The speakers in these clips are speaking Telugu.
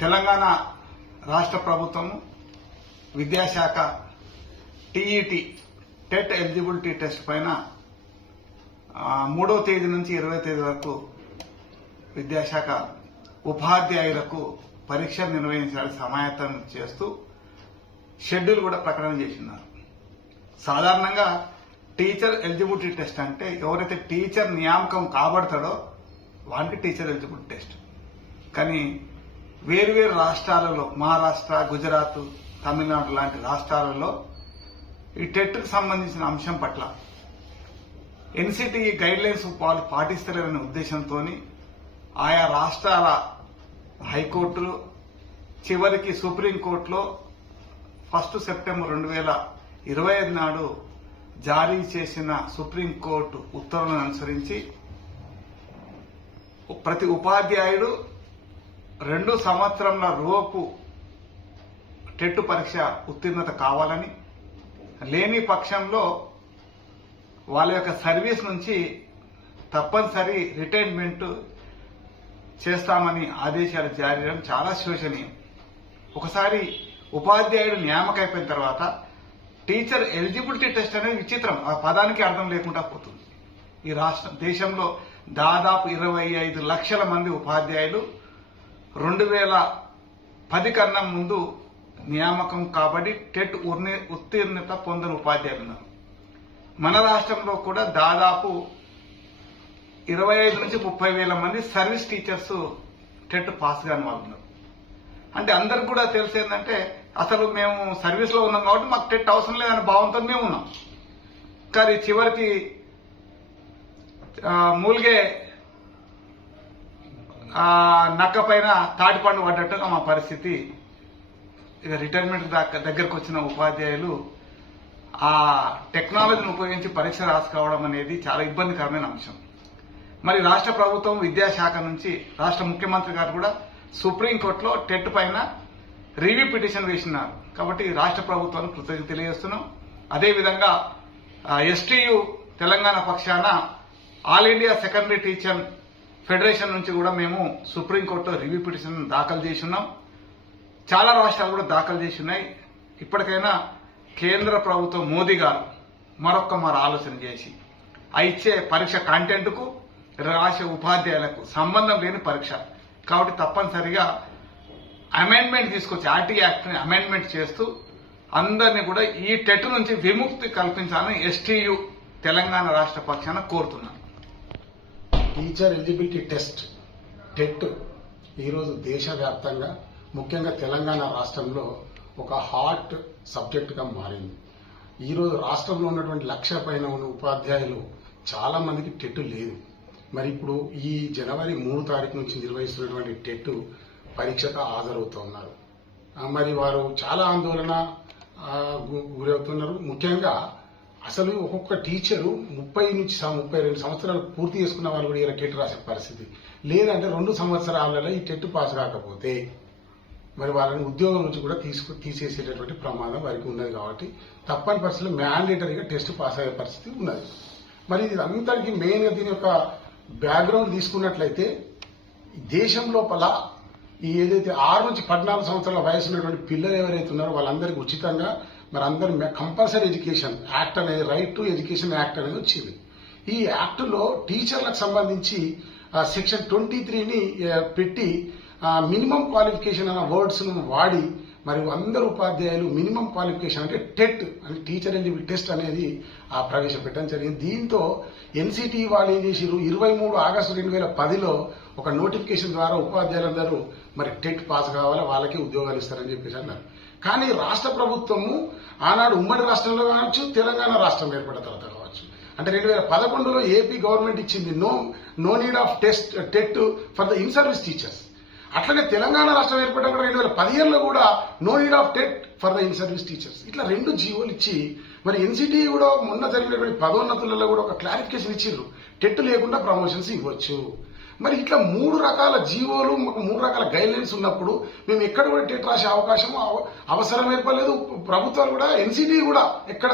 తెలంగాణ రాష్ట్ర ప్రభుత్వం విద్యాశాఖ టీఈటీ టెట్ ఎలిజిబిలిటీ టెస్ట్ పైన 3వ తేదీ నుంచి 20వ తేదీ వరకు విద్యాశాఖ ఉపాధ్యాయులకు పరీక్షలు నిర్వహించడానికి సమాయత్తం చేస్తూ షెడ్యూల్ కూడా ప్రకటన చేసినారు. సాధారణంగా టీచర్ ఎలిజిబిలిటీ టెస్ట్ అంటే ఎవరైతే టీచర్ నియామకం కాబడతాడో వానికి టీచర్ ఎలిజిబిలిటీ టెస్ట్. కానీ వేర్వేరు రాష్ట్రాలలో మహారాష్ట్ర, గుజరాత్, తమిళనాడు లాంటి రాష్ట్రాలలో ఈ టెట్కు సంబంధించిన అంశం పట్ల ఎన్సిటిఈ గైడ్ లైన్స్ పాటిస్తలేరనే ఉద్దేశంతో ఆయా రాష్ట్రాల హైకోర్టులు చివరికి సుప్రీంకోర్టులో 1 సెప్టెంబర్ 2025 నాడు జారీ చేసిన సుప్రీంకోర్టు ఉత్తర్వులను అనుసరించి ప్రతి ఉపాధ్యాయుడు 2 సంవత్సరంల లోపు టెట్ పరీక్ష ఉత్తీర్ణత కావాలని, లేని పక్షంలో వాళ్ళ యొక్క సర్వీస్ నుంచి తప్పనిసరి రిటైర్మెంట్ చేస్తామని ఆదేశాలు జారీ చేయడం చాలా శోచనీయం. ఒకసారి ఉపాధ్యాయుడు నియామకం అయిపోయిన తర్వాత టీచర్ ఎలిజిబిలిటీ టెస్ట్ అనేది విచిత్రం, ఆ పదానికి అర్థం లేకుండా పోతుంది. ఈ దేశంలో దాదాపు 25 లక్షల మంది ఉపాధ్యాయులు 2010 కన్నా ముందు నియామకం కాబట్టి టెట్ ఉత్తీర్ణత పొందిన ఉపాధ్యాయులు ఉన్నారు. మన రాష్ట్రంలో కూడా దాదాపు 25 నుంచి 30 వేల మంది సర్వీస్ టీచర్స్ టెట్ పాస్ కాని వాళ్ళు ఉన్నారు. అంటే అందరికి కూడా తెలిసి ఏంటంటే అసలు మేము సర్వీస్ లో ఉన్నాం కాబట్టి మాకు టెట్ అవసరం లేదనే భావంతో మేము ఉన్నాం. కానీ చివరికి మూలిగే నక్క పైన తాటిపండు పడ్డట్టుగా మా పరిస్థితి. ఇక రిటైర్మెంట్ దగ్గరకు వచ్చిన ఉపాధ్యాయులు ఆ టెక్నాలజీని ఉపయోగించి పరీక్ష రాసుకోవడం అనేది చాలా ఇబ్బందికరమైన అంశం. మరి రాష్ట్ర ప్రభుత్వం విద్యాశాఖ నుంచి రాష్ట్ర ముఖ్యమంత్రి గారు కూడా సుప్రీంకోర్టులో టెట్ పైన రివ్యూ పిటిషన్ వేసినారు. కాబట్టి రాష్ట్ర ప్రభుత్వానికి కృతజ్ఞత తెలియజేస్తున్నాం. అదేవిధంగా ఎస్టీయు తెలంగాణ పక్షాన all India secondary teacher federation నుంచి కూడా మేము సుప్రీంకోర్టులో రివ్యూ పిటిషన్ దాఖలు చేస్తున్నాం. చాలా రాష్ట్రాలు కూడా దాఖలు చేస్తున్నాయి. ఇప్పటికైనా కేంద్ర ప్రభుత్వం మోదీ గారు మరొక ఆలోచన చేసి ఆ ఇచ్చే పరీక్ష కంటెంట్కు రాసే ఉపాధ్యాయులకు సంబంధం లేని పరీక్ష కాబట్టి తప్పనిసరిగా అమెండ్మెంట్ తీసుకొచ్చి ఆర్టీ యాక్ట్ ని అమెండ్మెంట్ చేస్తూ అందరినీ కూడా ఈ టెట్ నుంచి విముక్తి కల్పించాలని ఎస్టీయు తెలంగాణ రాష్ట్ర పక్షాన కోరుతున్నాను. టీచర్ ఎలిజిబిలిటీ టెస్ట్ టెట్ ఈరోజు దేశవ్యాప్తంగా ముఖ్యంగా తెలంగాణ రాష్ట్రంలో ఒక హాట్ సబ్జెక్ట్ గా మారింది. ఈరోజు రాష్ట్రంలో ఉన్నటువంటి 1,00,000 పైన ఉన్న ఉపాధ్యాయులు చాలా మందికి టెట్ లేదు. మరి ఇప్పుడు ఈ జనవరి 3 తారీఖు నుంచి నిర్వహిస్తున్నటువంటి టెట్ పరీక్షకు హాజరవుతున్నారు. మరి వారు చాలా ఆందోళన గురవుతున్నారు. ముఖ్యంగా అసలు ఒక్కొక్క టీచరు 30 నుంచి 32 సంవత్సరాలు పూర్తి చేసుకున్న వాళ్ళు కూడా ఇలా టెట్ రాసే పరిస్థితి లేదంటే 2 సంవత్సరాలలో ఈ టెట్ పాస్ కాకపోతే మరి వాళ్ళని ఉద్యోగం నుంచి కూడా తీసేసేటటువంటి ప్రమాదం వారికి ఉన్నది. కాబట్టి తప్పని పరిస్థితుల్లో మ్యాండేటరీగా టెస్ట్ పాస్ అయ్యే పరిస్థితి ఉన్నది. మరి ఇది అందరికీ మెయిన్ గా దీని యొక్క బ్యాక్గ్రౌండ్ తీసుకున్నట్లయితే దేశం లోపల ఈ ఏదైతే 6 నుంచి 14 సంవత్సరాల వయసు ఉన్నటువంటి పిల్లలు ఎవరైతే ఉన్నారో వాళ్ళందరికీ ఉచితంగా మరి అందరి కంపల్సరీ ఎడ్యుకేషన్ యాక్ట్ అనేది రైట్ టు ఎడ్యుకేషన్ యాక్ట్ అనేది వచ్చింది. ఈ యాక్ట్ లో టీచర్లకు సంబంధించి సెక్షన్ 23ని పెట్టి మినిమం క్వాలిఫికేషన్ అన్న వర్డ్స్ ను వాడి మరి అందరు ఉపాధ్యాయులు మినిమం క్వాలిఫికేషన్ అంటే టెట్ అంటే టీచర్ ఎలిజిబిలిటీ టెస్ట్ అనేది ప్రవేశపెట్టడం జరిగింది. దీంతో ఎన్సిటి వాళ్ళు ఏం చేశారు 23 ఆగస్టు 2010లో ఒక నోటిఫికేషన్ ద్వారా ఉపాధ్యాయులందరూ మరి టెట్ పాస్ కావాలి వాళ్ళకి ఉద్యోగాలు ఇస్తారని చెప్పేసి అన్నారు. కానీ రాష్ట్ర ప్రభుత్వము ఆనాడు ఉమ్మడి రాష్ట్రంలో కావచ్చు తెలంగాణ రాష్ట్రం ఏర్పడిన తర్వాత కావచ్చు అంటే 2011లో ఏపీ గవర్నమెంట్ ఇచ్చింది no need of TET for the in service teachers. అట్లనే తెలంగాణ రాష్ట్రం ఏర్పడ్డ కూడా 2015లో కూడా no need of TET for the in service teachers. ఇట్లా 2 జీవోలు ఇచ్చి మరి ఎన్సిటి కూడా మొన్న జరిగినటువంటి పదోన్నతులలో కూడా ఒక క్లారిఫికేషన్ ఇచ్చిండ్రు టెట్ లేకుండా ప్రమోషన్స్ ఇవ్వచ్చు. మరి ఇట్లా 3 రకాల జీవోలు 3 రకాల గైడ్ లైన్స్ ఉన్నప్పుడు మేము ఎక్కడ కూడా టెట్ రాసే అవకాశం అవసరం ఏర్పడలేదు. ప్రభుత్వాలు కూడా ఎన్సిటి కూడా ఎక్కడ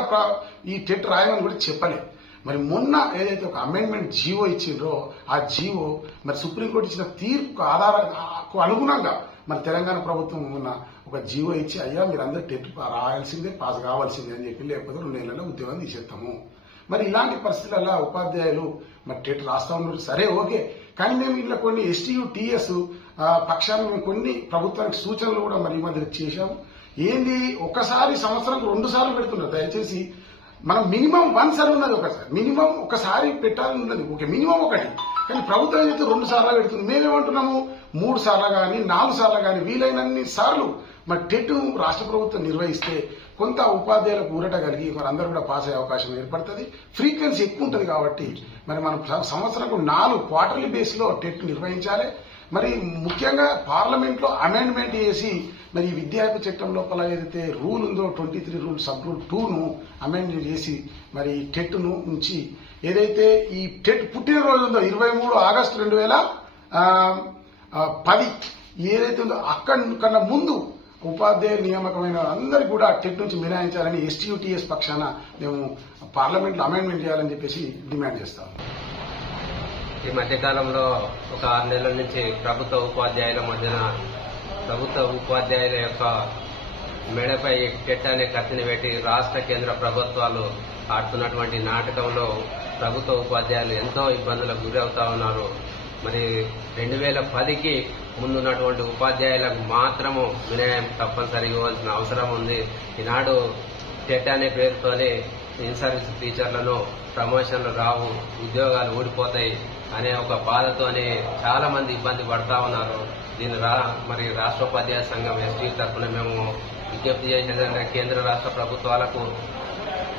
ఈ టెట్ రాయమని కూడా చెప్పలేదు. మరి మొన్న ఏదైతే ఒక అమెండ్మెంట్ జీవో ఇచ్చిండ్రో ఆ జీవో మరి సుప్రీంకోర్టు ఇచ్చిన తీర్పుకు అనుగుణంగా మన తెలంగాణ ప్రభుత్వం ఉన్న ఒక జీవో ఇచ్చి అయ్యా మీరందరూ టెట్ రాయాల్సిందే పాస్ కావాల్సిందే అని చెప్పి, లేకపోతే 2 నెలల్లో ఉద్యోగం తీసేస్తాము. మరి ఇలాంటి పరిస్థితులలో ఉపాధ్యాయులు మరి టెట్ రాస్తా ఉన్నారు, సరే ఓకే, కానీ మేము ఇలా కొన్ని ఎస్టీయూ టీఎస్ పక్షాన్ని మేము కొన్ని ప్రభుత్వానికి సూచనలు కూడా మరి ఈ మధ్య చేశాము. ఏంది ఒకసారి సంవత్సరానికి 2 సార్లు పెడుతున్నారు. దయచేసి మనం మినిమం 1 సారి ఉన్నది, ఒకసారి మినిమం ఒకసారి పెట్టాలని ఉన్నది, ఓకే మినిమం ఒకటి, కానీ ప్రభుత్వం అయితే 2 సార్లు పెడుతుంది. మేమేమంటున్నాము 3 సార్లు కానీ 4 సార్లు కానీ వీలైనన్ని సార్లు మరి టెట్ రాష్ట్ర ప్రభుత్వం నిర్వహిస్తే కొంత ఉపాధ్యాయులకు ఊరట కలిగి మరి అందరూ కూడా పాస్ అయ్యే అవకాశం ఏర్పడుతుంది. ఫ్రీక్వెన్సీ ఎక్కువ ఉంటుంది కాబట్టి మరి మనం సంవత్సరంకు 4 క్వార్టర్లీ బేస్ లో టెట్ నిర్వహించాలి. మరి ముఖ్యంగా పార్లమెంట్ లో అమెండ్మెంట్ చేసి మరి విద్యా హక్కు చట్టం లోపల ఏదైతే రూల్ ఉందో 23 రూల్ సబ్ రూల్ 2ను అమెండ్ చేసి మరి టెట్ ను నుంచి ఏదైతే ఈ టెట్ పుట్టినరోజు ఉందో 23 ఆగస్టు 2010 ఏదైతే ఉందో అక్కడికన్నా ముందు ఉపాధ్యాయ నియామకమైన అందరికీ కూడా టెట్ నుంచి మినహాయించాలని ఎస్టీయూటీఎస్ పక్షాన మేము పార్లమెంట్ లో అమెండ్మెంట్ చేయాలని చెప్పేసి డిమాండ్ చేస్తాం. ఈ మధ్యకాలంలో ఒక 6 నెలల నుంచి ప్రభుత్వ ఉపాధ్యాయుల యొక్క మెడపై టెట్ అనే కత్తిని పెట్టి రాష్ట్ర కేంద్ర ప్రభుత్వాలు ఆడుతున్నటువంటి నాటకంలో ప్రభుత్వ ఉపాధ్యాయులు ఎంతో ఇబ్బందులకు గురవుతా ఉన్నారు. మరి 2010కి ముందున్నటువంటి ఉపాధ్యాయులకు మాత్రము వినయం తప్పనిసరిగా ఇవ్వాల్సిన అవసరం ఉంది. ఈనాడు టెట్ అనే పేరుతోనే ఇన్ సర్వీస్ టీచర్లను ప్రమోషన్లు రావు, ఉద్యోగాలు ఊడిపోతాయి అనే ఒక బాధతోనే చాలా మంది ఇబ్బంది పడతా ఉన్నారు. దీని మరి రాష్ట్ర ఉపాధ్యాయ సంఘం ఎస్టీ తరఫున మేము విజ్ఞప్తి చేసేదంటే కేంద్ర రాష్ట్ర ప్రభుత్వాలకు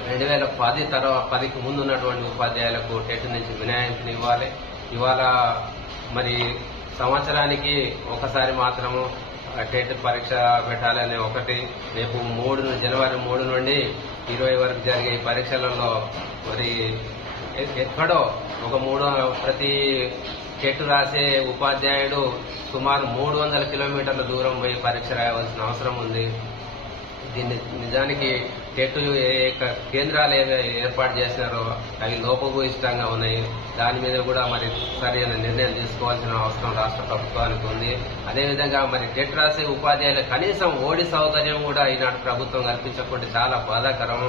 2010కి ముందు ఉన్నటువంటి ఉపాధ్యాయులకు టెట్ నుంచి మినహాయింపుని ఇవ్వాలి. ఇవాళ మరి సంవత్సరానికి ఒకసారి మాత్రము టెట్ పరీక్ష పెట్టాలనే ఒకటి, రేపు జనవరి 3 నుండి 20 వరకు జరిగే ఈ పరీక్షలలో మరి ఎక్కడో ఒక ప్రతి టెట్ రాసే ఉపాధ్యాయుడు సుమారు 300 కిలోమీటర్ల దూరం పోయి పరీక్ష రాయవలసిన అవసరం ఉంది. దీన్ని నిజానికి టెట్ ఏ కేంద్రాలు ఏర్పాటు చేసినారో అవి లోపభూయిష్టంగా ఉన్నాయి. దాని మీద కూడా మరి సరైన నిర్ణయం తీసుకోవాల్సిన అవసరం రాష్ట్ర ప్రభుత్వానికి ఉంది. అదేవిధంగా మరి టెట్ రాసే ఉపాధ్యాయులు కనీసం ఓడి సౌకర్యం కూడా ఈనాడు ప్రభుత్వం కల్పించకుండా చాలా బాధాకరం.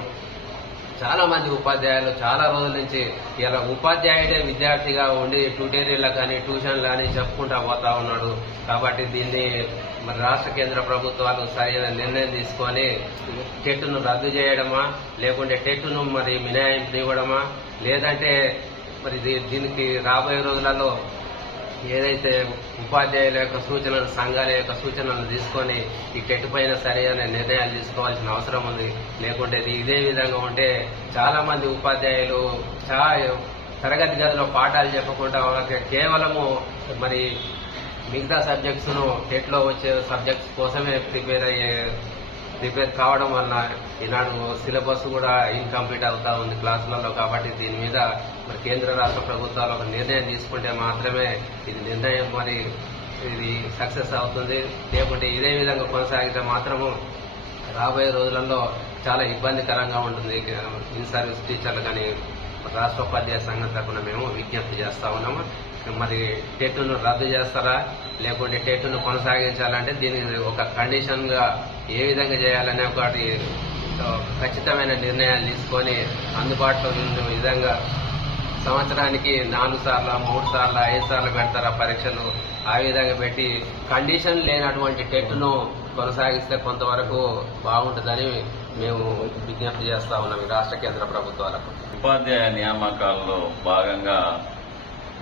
చాలా మంది ఉపాధ్యాయులు చాలా రోజుల నుంచి ఇలా ఉపాధ్యాయుడే విద్యార్థిగా ఉండి ట్యూటోరియల్ కానీ ట్యూషన్లు కానీ చెప్పుకుంటా పోతా ఉన్నాడు. కాబట్టి దీన్ని మరి రాష్ట్ర కేంద్ర ప్రభుత్వాలు సరైన నిర్ణయం తీసుకొని టెట్ను రద్దు చేయడమా, లేకుంటే టెట్ను మరి మినహాయింపు ఇవ్వడమా, లేదంటే మరి దీనికి రాబోయే రోజులలో ఏదైతే ఉపాధ్యాయుల యొక్క సూచనలు సంఘాల యొక్క సూచనలు తీసుకొని ఈ టెట్ పైన సరైన నిర్ణయాలు తీసుకోవాల్సిన అవసరం ఉంది. లేకుంటే ఇదే విధంగా ఉంటే చాలా మంది ఉపాధ్యాయులు తరగతి గదిలో పాఠాలు చెప్పకుండా కేవలము మరి మిగతా సబ్జెక్ట్స్ ను టెట్ లో వచ్చే సబ్జెక్ట్స్ కోసమే ప్రిపేర్ కావడం వల్ల ఈనాడు సిలబస్ కూడా ఇన్కంప్లీట్ అవుతా ఉంది క్లాసులలో. కాబట్టి దీని మీద మరి కేంద్ర రాష్ట్ర ప్రభుత్వాలు ఒక నిర్ణయం తీసుకుంటే మాత్రమే ఇది నిర్ణయం మరి ఇది సక్సెస్ అవుతుంది. లేకుంటే ఇదే విధంగా కొనసాగితే మాత్రము రాబోయే రోజులలో చాలా ఇబ్బందికరంగా ఉంటుంది. ఇన్ సర్వీస్ టీచర్లు కానీ రాష్ట్ర ఉపాధ్యాయ సంఘం తరఫున మేము విజ్ఞప్తి చేస్తా ఉన్నాము. మరి టెట్ను రద్దు చేస్తారా, లేకుంటే టెట్ను కొనసాగించాలంటే దీనికి ఒక కండిషన్ గా ఏ విధంగా చేయాలనే ఒకటి ఖచ్చితమైన నిర్ణయాలు తీసుకొని అందుబాటులో ఉన్న విధంగా సంవత్సరానికి 4 సార్లు 3 సార్లు 5 సార్లు పెడతారా పరీక్షలు, ఆ విధంగా పెట్టి కండిషన్ లేనటువంటి టెట్ను కొనసాగిస్తే కొంతవరకు బాగుంటుందని మేము విజ్ఞప్తి చేస్తా ఉన్నాం రాష్ట్ర కేంద్ర ప్రభుత్వాలకు. ఉపాధ్యాయ నియామకాల్లో భాగంగా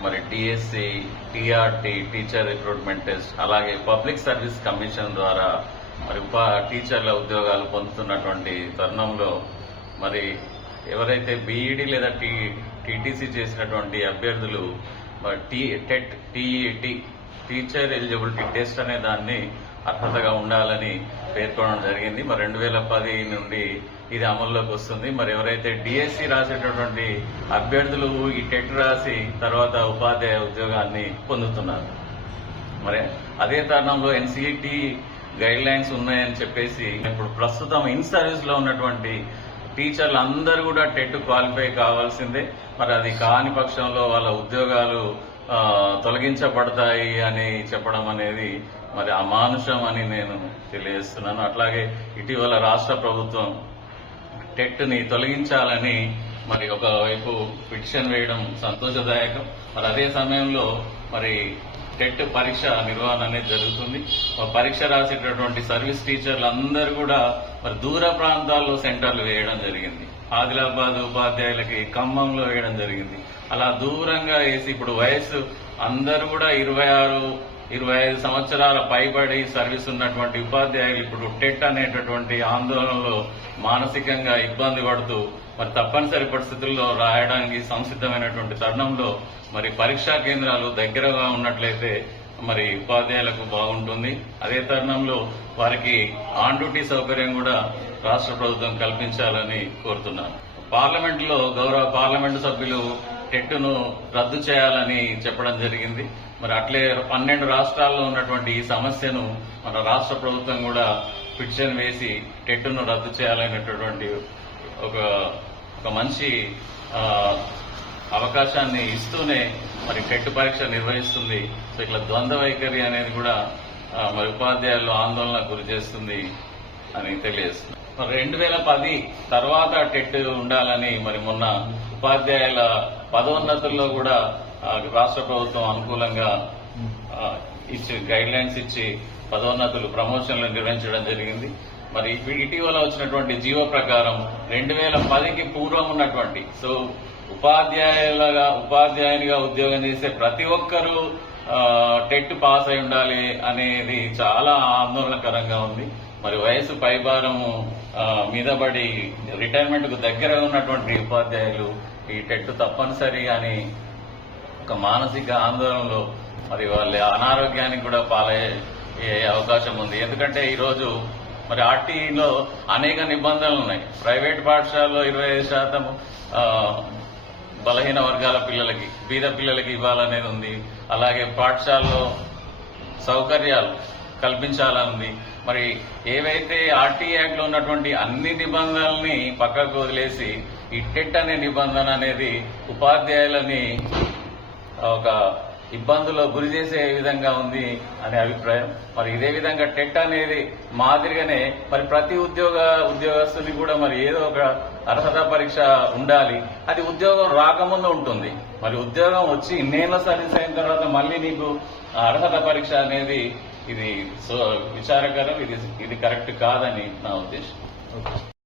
మరి DSC, TRT, teacher recruitment test, అలాగే పబ్లిక్ సర్వీస్ కమిషన్ ద్వారా మరి టీచర్ల ఉద్యోగాలు పొందుతున్నటువంటి తరుణంలో మరి ఎవరైతే బీఈడీ లేదా టీటీసీ చేసినటువంటి అభ్యర్థులు TET, TET, teacher eligibility test అనే దాన్ని అర్హతగా ఉండాలని పేర్కొనడం జరిగింది. మరి 2010 నుండి ఇది అమల్లోకి వస్తుంది. మరి ఎవరైతే డిఎస్సి రాసేటటువంటి అభ్యర్థులు ఈ టెట్ రాసి తర్వాత ఉపాధ్యాయ ఉద్యోగాన్ని పొందుతున్నారు. మరి అదే తరుణంలో ఎన్సీఈటీ గైడ్ లైన్స్ ఉన్నాయని చెప్పేసి ఇప్పుడు ప్రస్తుతం ఇన్ సర్వీస్ లో ఉన్నటువంటి టీచర్లు అందరూ కూడా టెట్ క్వాలిఫై కావాల్సిందే. మరి అది కాని పక్షంలో వాళ్ళ ఉద్యోగాలు తొలగించబడతాయి అని చెప్పడం అనేది మరి అమానుషం అని నేను తెలియజేస్తున్నాను. అట్లాగే ఇటీవల రాష్ట్ర ప్రభుత్వం టెట్ ని తొలగించాలని మరి ఒకవైపు పిటిషన్ వేయడం సంతోషదాయకం. మరి అదే సమయంలో మరి టెట్ పరీక్ష నిర్వహణ అనేది జరుగుతుంది. పరీక్ష రాసేటటువంటి సర్వీస్ టీచర్లు అందరూ కూడా మరి దూర ప్రాంతాల్లో సెంటర్లు వేయడం జరిగింది. ఆదిలాబాద్ ఉపాధ్యాయులకి ఖమ్మంలో వేయడం జరిగింది. అలా దూరంగా వేసి ఇప్పుడు వయసు అందరూ కూడా 26-25 సంవత్సరాల పైబడి సర్వీస్ ఉన్నటువంటి ఉపాధ్యాయులు ఇప్పుడు టెట్ అనేటటువంటి ఆందోళనలో మానసికంగా ఇబ్బంది పడుతూ మరి తప్పనిసరి పరిస్థితుల్లో రాయడానికి సంసిద్ధమైనటువంటి తరుణంలో మరి పరీక్షా కేంద్రాలు దగ్గరగా ఉన్నట్లయితే మరి ఉపాధ్యాయులకు బాగుంటుంది. అదే తరుణంలో వారికి ఆన్ డ్యూటీ సౌకర్యం కూడా రాష్ట్ర ప్రభుత్వం కల్పించాలని కోరుతున్నాను. పార్లమెంట్లో గౌరవ పార్లమెంటు సభ్యులు టెట్ను రద్దు చేయాలని చెప్పడం జరిగింది. మరి అట్లే 12 రాష్ట్రాల్లో ఉన్నటువంటి ఈ సమస్యను మన రాష్ట్ర ప్రభుత్వం కూడా పిటిషన్ వేసి టెట్ను రద్దు చేయాలనేటటువంటి ఒక మంచి అవకాశాన్ని ఇస్తూనే మరి టెట్ పరీక్ష నిర్వహిస్తుంది. సో ఇట్లా ద్వంద్వ వైఖరి అనేది కూడా మరి ఉపాధ్యాయులు ఆందోళనకు గురి చేస్తుంది అని తెలియజేస్తుంది. మరి 2010 తర్వాత టెట్ ఉండాలని మరి మొన్న ఉపాధ్యాయుల పదోన్నతుల్లో కూడా రాష్ట్ర ప్రభుత్వం అనుకూలంగా ఇచ్చి గైడ్ లైన్స్ ఇచ్చి పదోన్నతులు ప్రమోషన్లు నిర్వహించడం జరిగింది. మరి ఇటీవల వచ్చినటువంటి జీవో ప్రకారం 2010కి పూర్వం ఉన్నటువంటి సో ఉపాధ్యాయునిగా ఉద్యోగం చేసే ప్రతి ఒక్కరూ టెట్ పాస్ అయి ఉండాలి అనేది చాలా ఆందోళనకరంగా ఉంది. మరి వయసు పైభారము మీద పడి రిటైర్మెంట్ కు దగ్గర ఉన్నటువంటి ఉపాధ్యాయులు ఈ టెట్ తప్పనిసరి అని ఒక మానసిక ఆందోళనలో మరి వాళ్ళ అనారోగ్యానికి కూడా పాలయ్యే అవకాశం ఉంది. ఎందుకంటే ఈరోజు మరి ఆర్టీఈలో అనేక నిబంధనలు ఉన్నాయి. ప్రైవేట్ పాఠశాలలో 25% బలహీన వర్గాల పిల్లలకి, బీద పిల్లలకి ఇవ్వాలనేది ఉంది. అలాగే పాఠశాలలో సౌకర్యాలు కల్పించాలనుంది. మరి ఏవైతే ఆర్టీఈ యాక్ట్ లో ఉన్నటువంటి అన్ని నిబంధనల్ని పక్కకు వదిలేసి ఈ టెట్ అనే నిబంధన అనేది ఉపాధ్యాయులని ఒక ఇబ్బందుల్లో గురి చేసే విధంగా ఉంది అనే అభిప్రాయం. మరి ఇదే విధంగా టెట్ అనేది మాదిరిగానే మరి ప్రతి ఉద్యోగస్తుని కూడా మరి ఏదో ఒక అర్హత పరీక్ష ఉండాలి. అది ఉద్యోగం రాకముందు ఉంటుంది. మరి ఉద్యోగం వచ్చి ఇన్నేళ్ల సర్వీస్ అయిన తర్వాత మళ్ళీ నీకు అర్హత పరీక్ష అనేది ఇది విచారకరం. ఇది కరెక్ట్ కాదని నా ఉద్దేశం.